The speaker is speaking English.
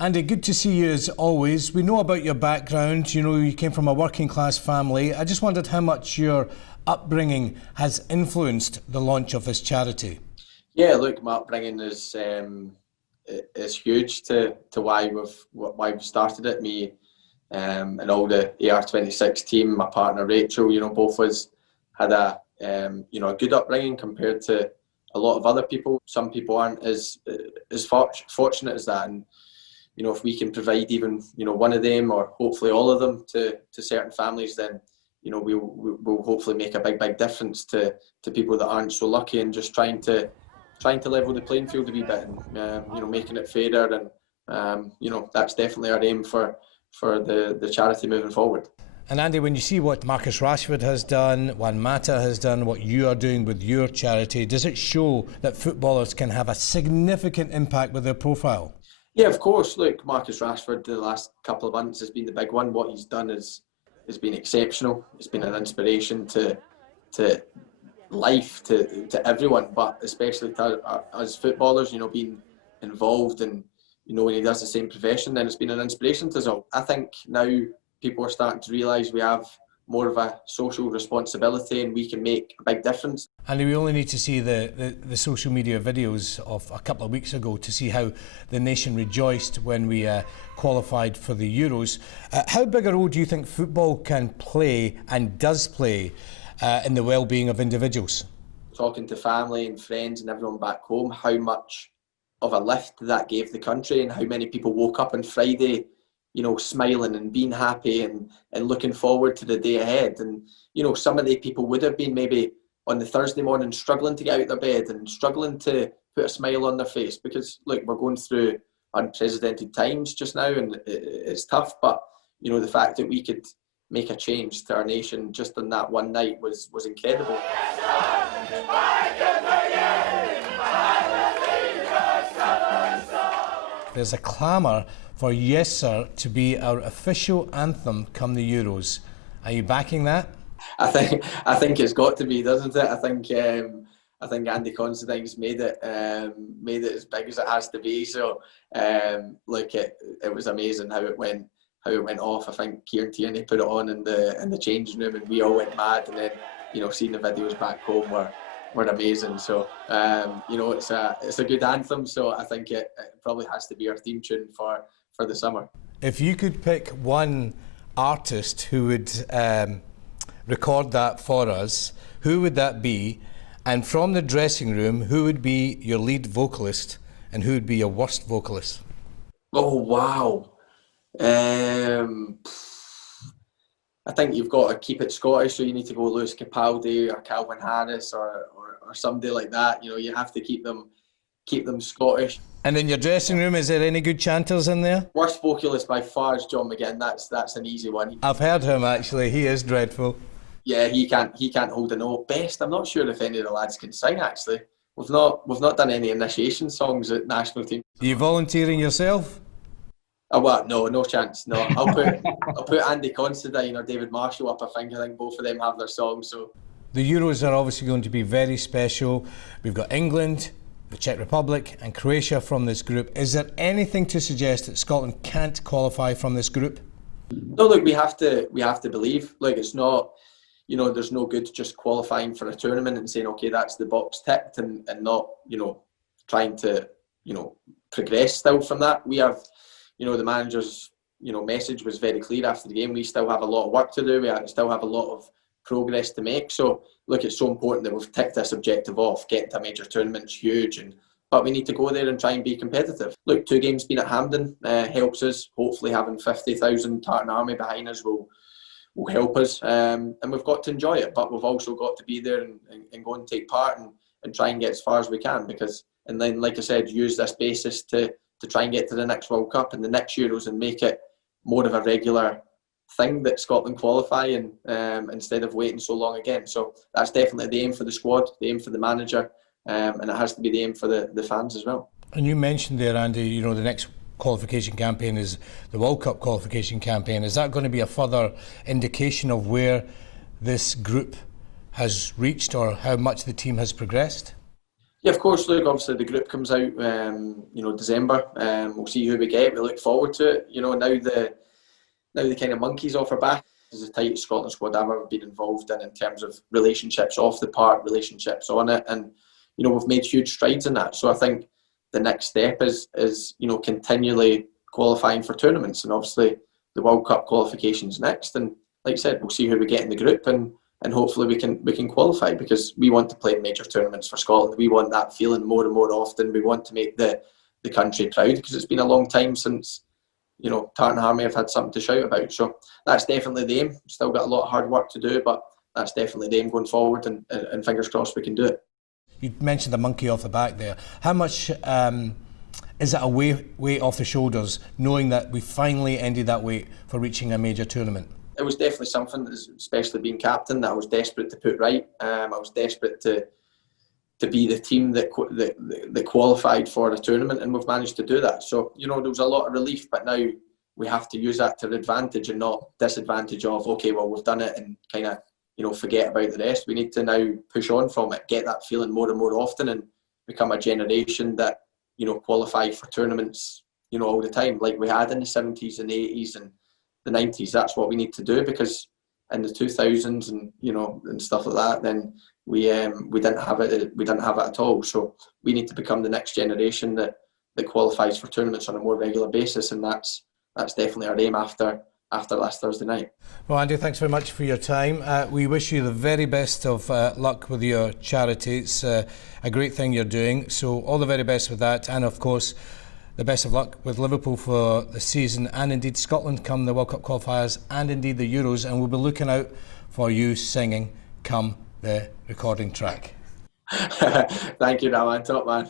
Andy, good to see you as always. We know about your background. You know, you came from a working class family. I just wondered how much your upbringing has influenced the launch of this charity. Yeah, look, my upbringing is huge to why we've started it. Me and all the AR26 team, my partner Rachel, you know, both of us had a a good upbringing compared to a lot of other people. Some people aren't as fortunate as that, and you know, if we can provide even, you know, one of them or hopefully all of them to certain families, then, you know, we'll hopefully make a big difference to people that aren't so lucky, and just trying to level the playing field a wee bit, and you know, making it fairer, and you know, that's definitely our aim for the charity moving forward. And Andy, when you see what Marcus Rashford has done, Juan Mata has done, what you are doing with your charity, does it show that footballers can have a significant impact with their profile? Yeah, of course. Look, Marcus Rashford, the last couple of months has been the big one. What he's done has been exceptional. It's been an inspiration to life, to everyone, but especially to us footballers. You know, being involved, and you know, when he does the same profession, then it's been an inspiration to us all. I think now people are starting to realise we have more of a social responsibility, and we can make a big difference. And we only need to see the social media videos of a couple of weeks ago to see how the nation rejoiced when we qualified for the Euros. How big a role do you think football can play and does play in the well-being of individuals? Talking to family and friends and everyone back home, how much of a lift that gave the country, and how many people woke up on Friday, you know, smiling and being happy, and looking forward to the day ahead. And you know, some of the people would have been maybe on the Thursday morning struggling to get out of their bed and struggling to put a smile on their face, because look, we're going through unprecedented times just now, and it's tough. But you know, the fact that we could make a change to our nation just on that one night was incredible. There's a clamour for Yes Sir to be our official anthem come the Euros. Are you backing that? I think it's got to be, doesn't it? I think Andy Considine's made it as big as it has to be. So look, it was amazing how it went off. I think Kieran Tierney put it on in the changing room, and we all went mad. And then, you know, seeing the videos back home were amazing. So you know, it's a good anthem. So I think it probably has to be our theme tune for the summer. If you could pick one artist who would record that for us, who would that be? And from the dressing room, who would be your lead vocalist and who would be your worst vocalist? Oh wow. I think you've got to keep it Scottish, so you need to go Lewis Capaldi or Calvin Harris or somebody like that. You know, you have to keep them Scottish. And in your dressing room, is there any good chanters in there? Worst vocalist by far is John McGinn. That's an easy one. I've heard him actually. He is dreadful. Yeah, he can't hold a note. Best, I'm not sure if any of the lads can sing actually. We've not done any initiation songs at national team. Are you volunteering yourself? Oh, what? No chance. No, I'll put Andy Considine or David Marshall up. I think both of them have their songs. So the Euros are obviously going to be very special. We've got England, the Czech Republic and Croatia from this group. Is there anything to suggest that Scotland can't qualify from this group? No, look, we have to believe. Like, it's not, you know, there's no good just qualifying for a tournament and saying, okay, that's the box ticked, and not, you know, trying to, you know, progress still from that. We have, you know, the manager's, you know, message was very clear after the game. We still have a lot of work to do. We still have a lot of progress to make. So look, it's so important that we've ticked this objective off. Getting to a major tournament's huge, but we need to go there and try and be competitive. Look, 2 games being at Hampden helps us. Hopefully having 50,000 Tartan Army behind us will help us, and we've got to enjoy it, but we've also got to be there and go and take part and try and get as far as we can, and then, like I said, use this basis to try and get to the next World Cup and the next Euros, and make it more of a regular thing that Scotland qualify, and instead of waiting so long again. So that's definitely the aim for the squad, the aim for the manager, and it has to be the aim for the fans as well. And you mentioned there, Andy, you know, the next qualification campaign is the World Cup qualification campaign. Is that going to be a further indication of where this group has reached or how much the team has progressed? Yeah, of course. Look, obviously the group comes out, December. We'll see who we get. We look forward to it. Now the kind of monkeys off our back. This is the tightest Scotland squad I've ever been involved in terms of relationships off the park, relationships on it, and we've made huge strides in that. So I think the next step is continually qualifying for tournaments, and obviously the World Cup qualifications next. And like I said, we'll see who we get in the group, and hopefully we can qualify, because we want to play in major tournaments for Scotland. We want that feeling more and more often. We want to make the country proud, because it's been a long time since Tartan Army have had something to shout about. So that's definitely the aim. Still got a lot of hard work to do, but that's definitely the aim going forward, and fingers crossed we can do it. You mentioned the monkey off the back there. How much is it a weight off the shoulders, knowing that we finally ended that wait for reaching a major tournament? It was definitely something, especially being captain, that I was desperate to put right. I was desperate to be the team that qualified for a tournament, and we've managed to do that. So there was a lot of relief, but now we have to use that to advantage and not disadvantage of, okay, well, we've done it, and kind of forget about the rest. We need to now push on from it, get that feeling more and more often, and become a generation that qualify for tournaments all the time, like we had in the 70s and 80s and the 90s. That's what we need to do, because in the 2000s and and stuff like that, then we didn't have it. We didn't have it at all. So we need to become the next generation that qualifies for tournaments on a more regular basis, and that's definitely our aim after last Thursday night. Well, Andy, thanks very much for your time. We wish you the very best of luck with your charity. It's a great thing you're doing, so all the very best with that, and of course the best of luck with Liverpool for the season, and indeed Scotland come the World Cup qualifiers, and indeed the Euros, and we'll be looking out for you singing come the recording track. Thank you, Raman. Top man.